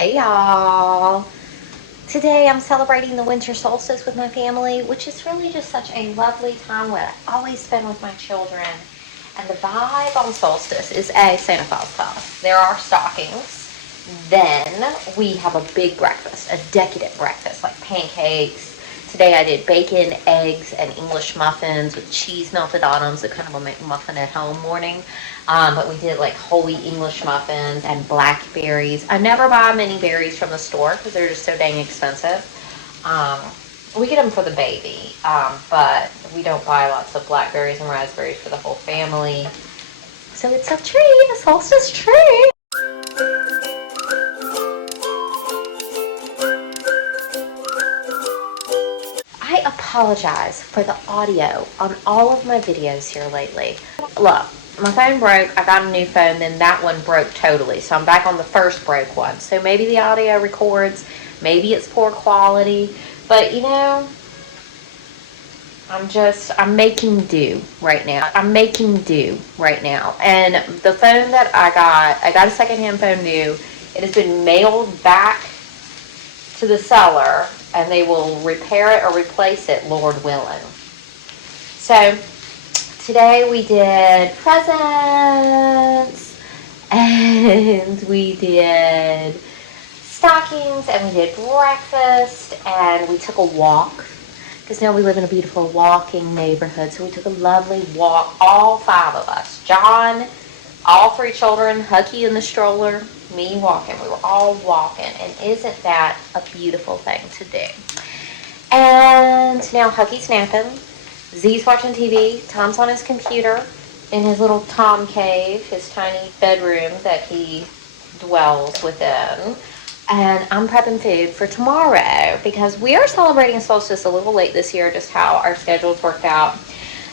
Hey y'all! Today I'm celebrating the winter solstice with my family, which is really just such a lovely time where I always spend with my children. And the vibe on solstice is A, Santa Claus comes. There are stockings. Then we have a big breakfast, a decadent breakfast, like pancakes. Today I did bacon, eggs, and English muffins with cheese melted on them, so kind of a muffin at home morning. But we did like whole wheat English muffins and blackberries. I never buy many berries from the store because they're just so dang expensive. We get them for the baby, but we don't buy lots of blackberries and raspberries for the whole family. So it's a tree, a solstice tree. I apologize for the audio on all of my videos here lately. Look, my phone broke, I got a new phone, then that one broke totally. So I'm back on the first broke one. So maybe the audio records, maybe it's poor quality, but you know, I'm making do right now. I'm making do right now. And the phone that I got a secondhand phone new. It has been mailed back to the seller and they will repair it or replace it, Lord willing. So today we did presents and we did stockings and we did breakfast and we took a walk because now we live in a beautiful walking neighborhood. So we took a lovely walk, all five of us. John, all three children, Hucky in the stroller, me walking. We were all walking, and isn't that a beautiful thing to do? And now Hucky's napping, Z's watching TV, Tom's on his computer in his little Tom cave, his tiny bedroom that he dwells within. And I'm prepping food for tomorrow because we are celebrating solstice a little late this year, just how our schedules worked out.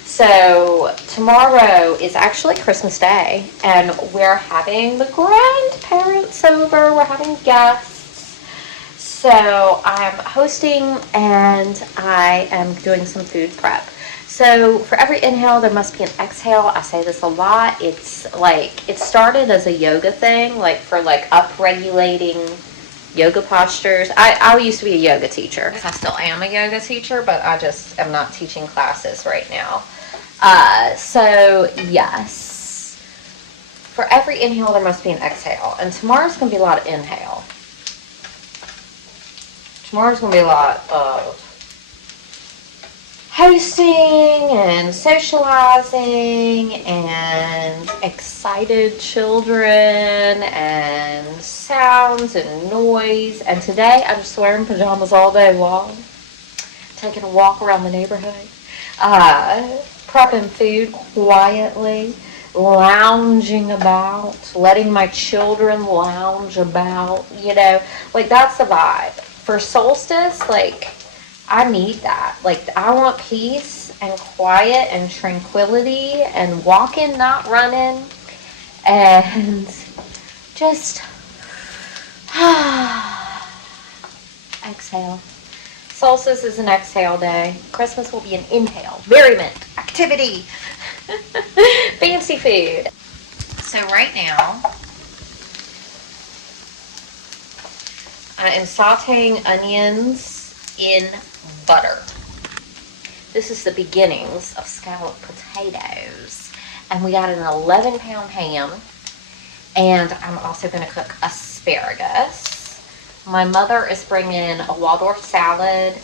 So tomorrow is actually Christmas Day, and we're having the grandparents over. We're having guests. So I'm hosting, and I am doing some food prep. So for every inhale, there must be an exhale. I say this a lot. It's like, it started as a yoga thing, like for like up-regulating yoga postures. I used to be a yoga teacher. I still am a yoga teacher, but I just am not teaching classes right now. So yes, for every inhale there must be an exhale, and tomorrow's going to be a lot of inhale. Tomorrow's going to be a lot of hosting and socializing and excited children and sounds and noise. And today I'm just wearing pajamas all day long, taking a walk around the neighborhood, prepping food quietly, lounging about, letting my children lounge about, you know, like that's the vibe. For solstice, like, I need that. Like, I want peace and quiet and tranquility and walking, not running, and just exhale. Solstice is an exhale day. Christmas will be an inhale. Merriment, activity, fancy food. So right now, I am sauteing onions in butter. This is the beginnings of scalloped potatoes. And we got an 11-pound ham. And I'm also going to cook asparagus. My mother is bringing a Waldorf salad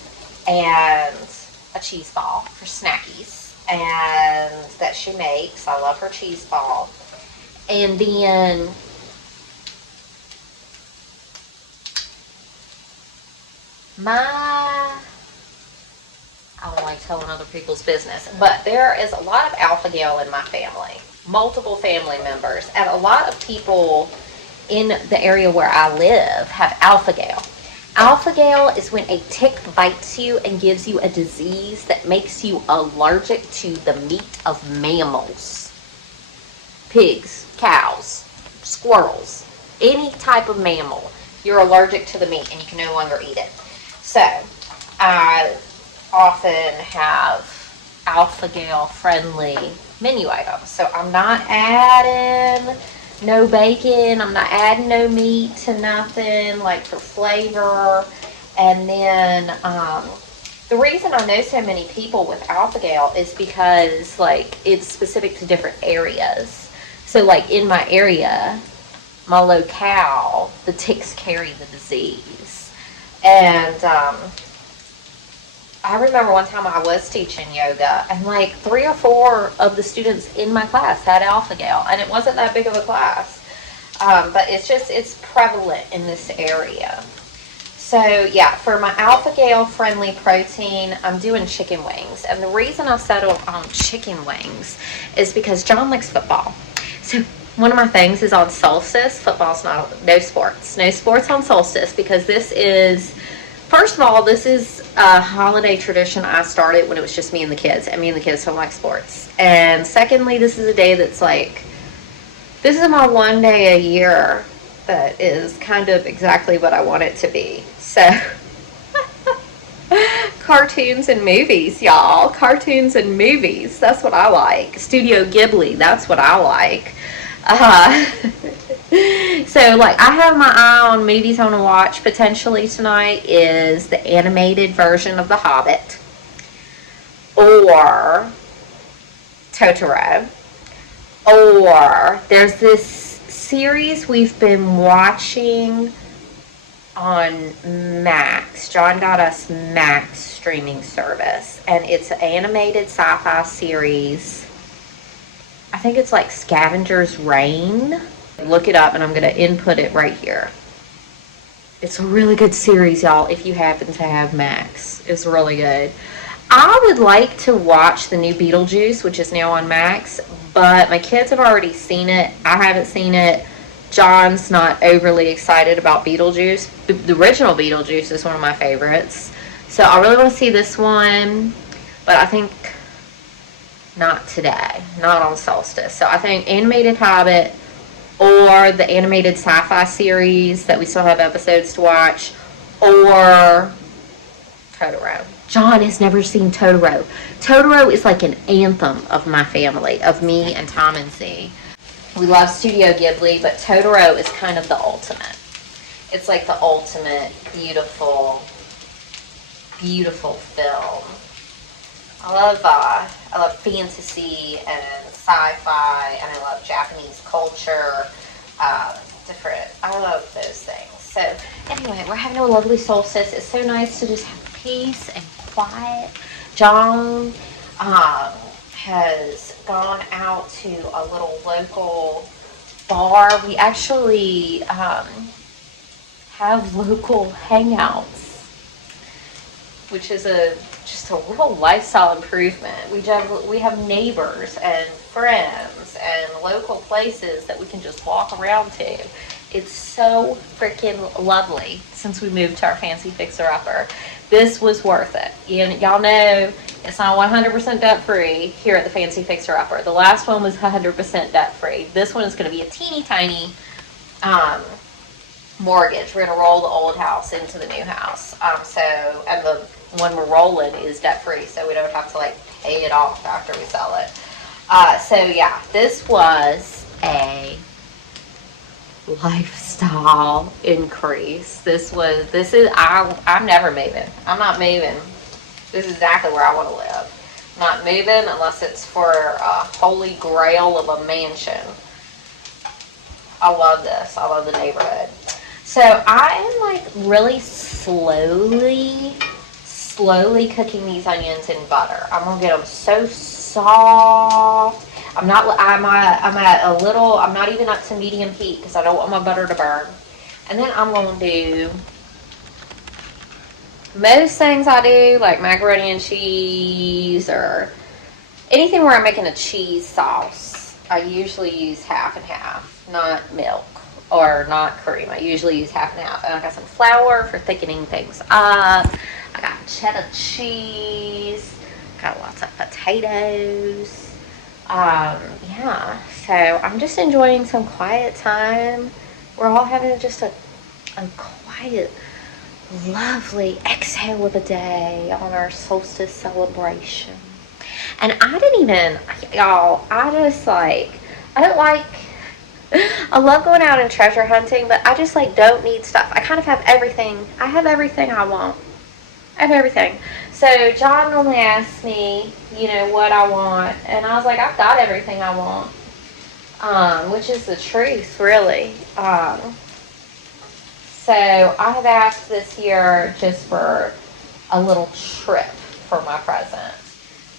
and a cheese ball for snackies, and that she makes. I love her cheese ball. And then I don't like telling other people's business, but there is a lot of alpha-gal in my family, multiple family members, and a lot of people in the area where I live have alpha-gal. Alpha-gal is when a tick bites you and gives you a disease that makes you allergic to the meat of mammals. Pigs, cows, squirrels, any type of mammal. You're allergic to the meat and you can no longer eat it. So, I often have alpha-gal friendly menu items. So I'm not adding no bacon. I'm not adding no meat to nothing, like for flavor. And then the reason I know so many people with alpha-gal is because like it's specific to different areas. So like in my area, my locale, the ticks carry the disease. And I remember one time I was teaching yoga, and like 3 or 4 of the students in my class had alpha-gal, and it wasn't that big of a class. But it's prevalent in this area. So yeah, for my alpha-gal friendly protein, I'm doing chicken wings. And the reason I settled on chicken wings is because John likes football. So one of my things is on Solstice. Football's no sports. No sports on Solstice, because this is, first of all, this is a holiday tradition I started when it was just me and the kids, and me and the kids don't like sports. And secondly, this is a day that's like, this is my one day a year that is kind of exactly what I want it to be. So, cartoons and movies, y'all. Cartoons and movies. That's what I like. Studio Ghibli, that's what I like. So like I have my eye on movies I want to watch potentially tonight is the animated version of The Hobbit or Totoro, or there's this series we've been watching on Max. John got us Max streaming service, and it's an animated sci-fi series. I think it's like Scavenger's Reign. Look it up, and I'm going to input it right here. It's a really good series, y'all, if you happen to have Max. It's really good. I would like to watch the new Beetlejuice, which is now on Max, but my kids have already seen it. I haven't seen it. John's not overly excited about Beetlejuice. The original Beetlejuice is one of my favorites. So I really want to see this one, but I think not today. Not on Solstice. So I think animated Hobbit, or the animated sci-fi series that we still have episodes to watch, or Totoro. John has never seen Totoro. Totoro is like an anthem of my family, of me and Tom and Z. We love Studio Ghibli, but Totoro is kind of the ultimate. It's like the ultimate beautiful, beautiful film. I love fantasy and sci-fi, and I love Japanese culture, I love those things. So anyway, we're having a lovely solstice. It's so nice to just have peace and quiet. John has gone out to a little local bar. We actually have local hangouts, which is just a real lifestyle improvement. We have neighbors and friends and local places that we can just walk around to. It's so freaking lovely since we moved to our fancy fixer-upper. This was worth it. Y'all know it's not 100% debt-free here at the fancy fixer-upper. The last one was 100% debt-free. This one is going to be a teeny tiny mortgage. We're going to roll the old house into the new house. And the one we're rolling is debt-free, so we don't have to like pay it off after we sell it. So yeah, this was a lifestyle increase. I'm never moving. I'm not moving. This is exactly where I want to live. I'm not moving unless it's for a holy grail of a mansion. I love this. I love the neighborhood. So I am like really slowly cooking these onions in butter. I'm gonna get them so soft. I'm not even up to medium heat because I don't want my butter to burn. And then I'm gonna do most things I do, like macaroni and cheese or anything where I'm making a cheese sauce. I usually use half and half, not milk or not cream. I usually use half and half. And I got some flour for thickening things up. I got cheddar cheese. Got lots of potatoes. Yeah, so I'm just enjoying some quiet time. We're all having just a quiet, lovely exhale of a day on our solstice celebration. And I don't like I love going out and treasure hunting, but I just like don't need stuff. I kind of have everything. I have everything I want. I have everything. So John normally asks me, you know, what I want, and I was like, I've got everything I want, which is the truth, really. So I have asked this year just for a little trip for my present.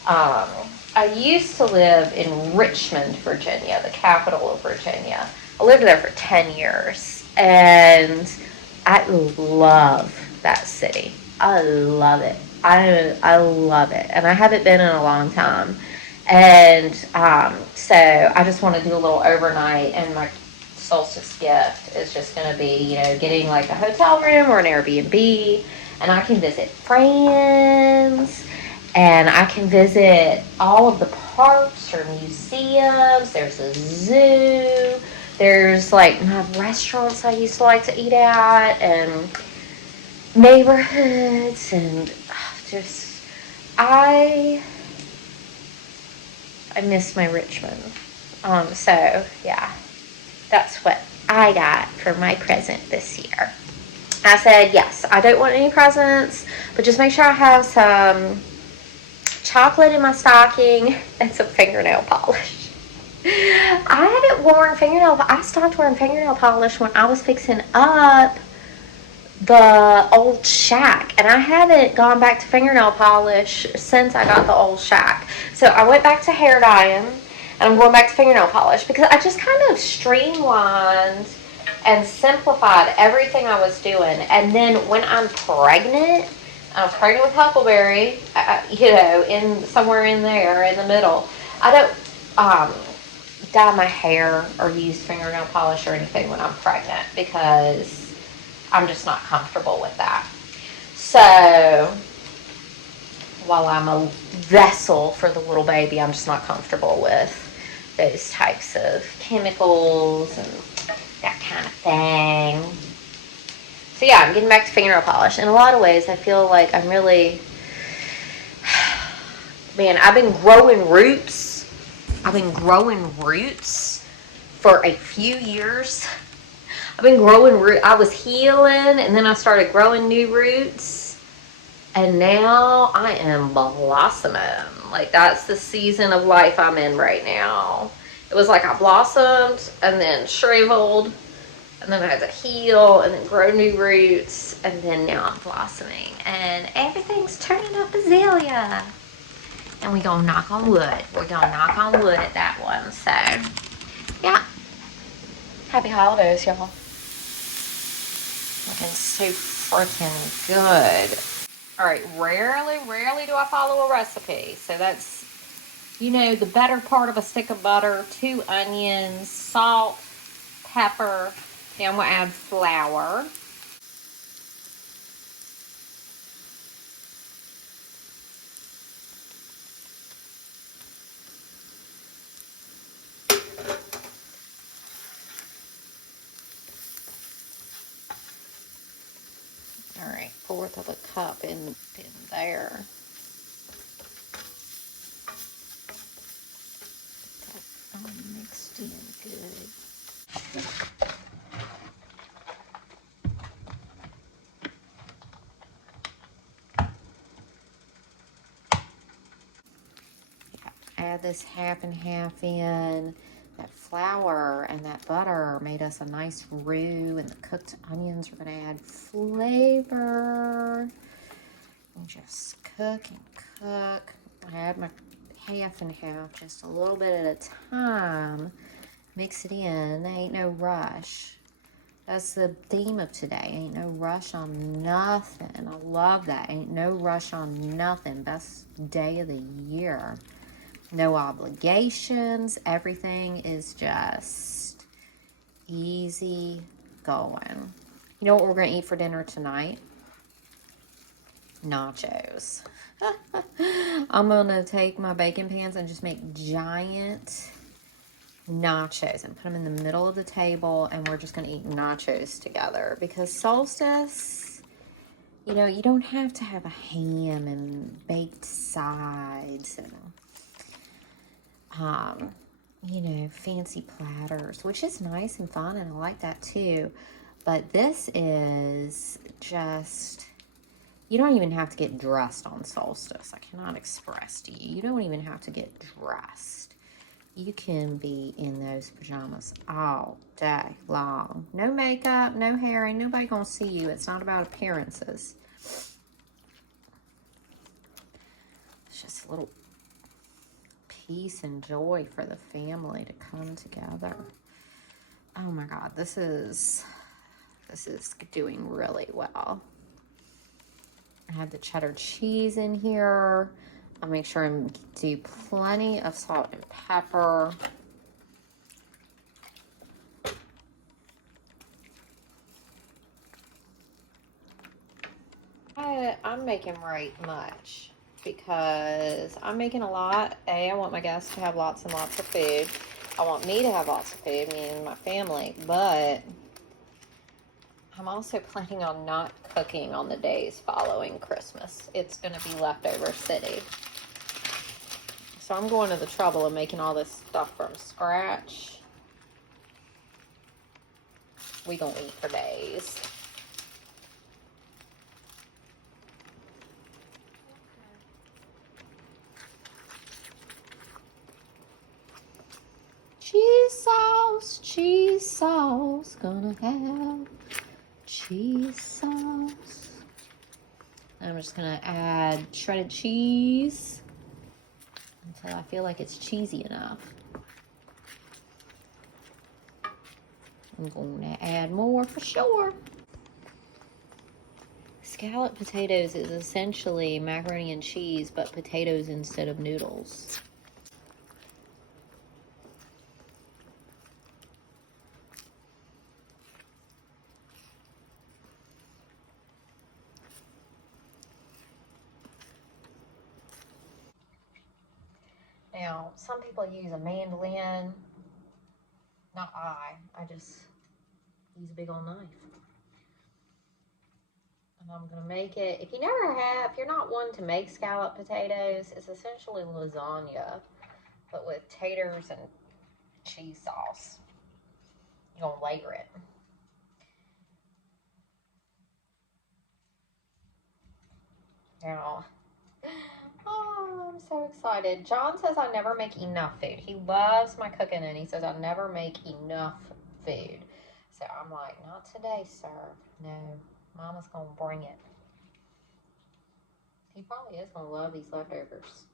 I used to live in Richmond, Virginia, the capital of Virginia. I lived there for 10 years, and I love that city. I love it. I love it, and I haven't been in a long time. And so I just want to do a little overnight, and my Solstice gift is just going to be, you know, getting like a hotel room or an Airbnb, and I can visit friends, and I can visit all of the parks or museums. There's a zoo. There's like my restaurants I used to like to eat at, and neighborhoods, and just I miss my Richmond. So yeah, that's what I got for my present this year. I said, yes, I don't want any presents, but just make sure I have some chocolate in my stocking and some fingernail polish. I haven't worn I stopped wearing fingernail polish when I was fixing up the old shack, and I haven't gone back to fingernail polish since I got the old shack. So I went back to hair dyeing, and I'm going back to fingernail polish because I just kind of streamlined and simplified everything I was doing. And then when I'm pregnant with Huckleberry, you know, in somewhere in there in the middle, I don't dye my hair or use fingernail polish or anything when I'm pregnant because I'm just not comfortable with that. So while I'm a vessel for the little baby, I'm just not comfortable with those types of chemicals and that kind of thing. So yeah, I'm getting back to fingernail polish. In a lot of ways, I feel like I'm really, man, I've been growing roots for a few years. I've been growing roots. I was healing, and then I started growing new roots, and now I am blossoming. Like, that's the season of life I'm in right now. It was like I blossomed and then shriveled, and then I had to heal and then grow new roots, and then now I'm blossoming, and everything's turning up azalea. And we're gonna knock on wood. We're gonna knock on wood at that one. So, yeah. Happy holidays, y'all. Looking so freaking good. All right, rarely do I follow a recipe. So that's, you know, the better part of a stick of butter, 2 onions, salt, pepper. Then I'm gonna add flour. All right, 1/4 of a cup in there. Get that all mixed in good. Add this half and half in. That flour and that butter made us a nice roux, and the cooked onions are going to add flavor. And just cook and cook. I add my half and half, just a little bit at a time. Mix it in. There ain't no rush. That's the theme of today. Ain't no rush on nothing. I love that. Ain't no rush on nothing. Best day of the year. No obligations. Everything is just easy going. You know what we're going to eat for dinner tonight? Nachos. I'm going to take my baking pans and just make giant nachos and put them in the middle of the table, and we're just going to eat nachos together because Solstice, you know, you don't have to have a ham and baked sides and you know, fancy platters, which is nice and fun, and I like that too. But this is just, you don't even have to get dressed on Solstice. I cannot express to you. You don't even have to get dressed. You can be in those pajamas all day long. No makeup, no hair, ain't nobody gonna see you. It's not about appearances. It's just a little peace and joy for the family to come together. Oh my God, this is doing really well. I have the cheddar cheese in here. I'll make sure I do plenty of salt and pepper. I'm making right much because I'm making a lot. I want my guests to have lots and lots of food. I want me to have lots of food, me and my family, but I'm also planning on not cooking on the days following Christmas. It's going to be leftover city. So I'm going to the trouble of making all this stuff from scratch. We gonna eat for days. Cheese sauce, gonna have cheese sauce. I'm just gonna add shredded cheese until I feel like it's cheesy enough. I'm gonna add more for sure. Scalloped potatoes is essentially macaroni and cheese, but potatoes instead of noodles. Now, some people use a mandolin. Not I just use a big old knife. And I'm gonna make it, if you're not one to make scalloped potatoes, it's essentially lasagna, but with taters and cheese sauce. You're gonna layer it. Now, oh, I'm so excited. John says I never make enough food. He loves my cooking, and he says I never make enough food. So I'm like, not today, sir. No, Mama's gonna bring it. He probably is gonna love these leftovers.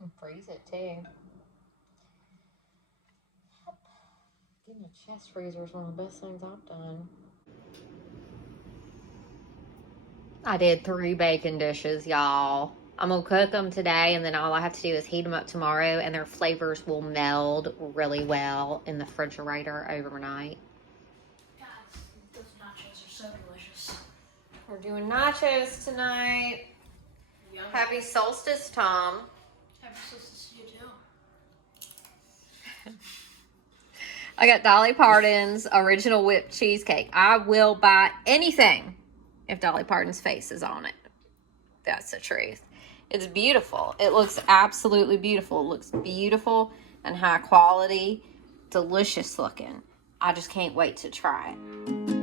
And freeze it too. Yep. Getting a chest freezer is one of the best things I've done. I did 3 bacon dishes, y'all. I'm gonna cook them today, and then all I have to do is heat them up tomorrow, and their flavors will meld really well in the refrigerator overnight. God, those nachos are so delicious. We're doing nachos tonight. Yum. Happy Solstice, Tom. Happy Solstice to you too. I got Dolly Parton's original whipped cheesecake. I will buy anything if Dolly Parton's face is on it. That's the truth. It's beautiful. It looks absolutely beautiful. It looks beautiful and high quality, delicious looking. I just can't wait to try it.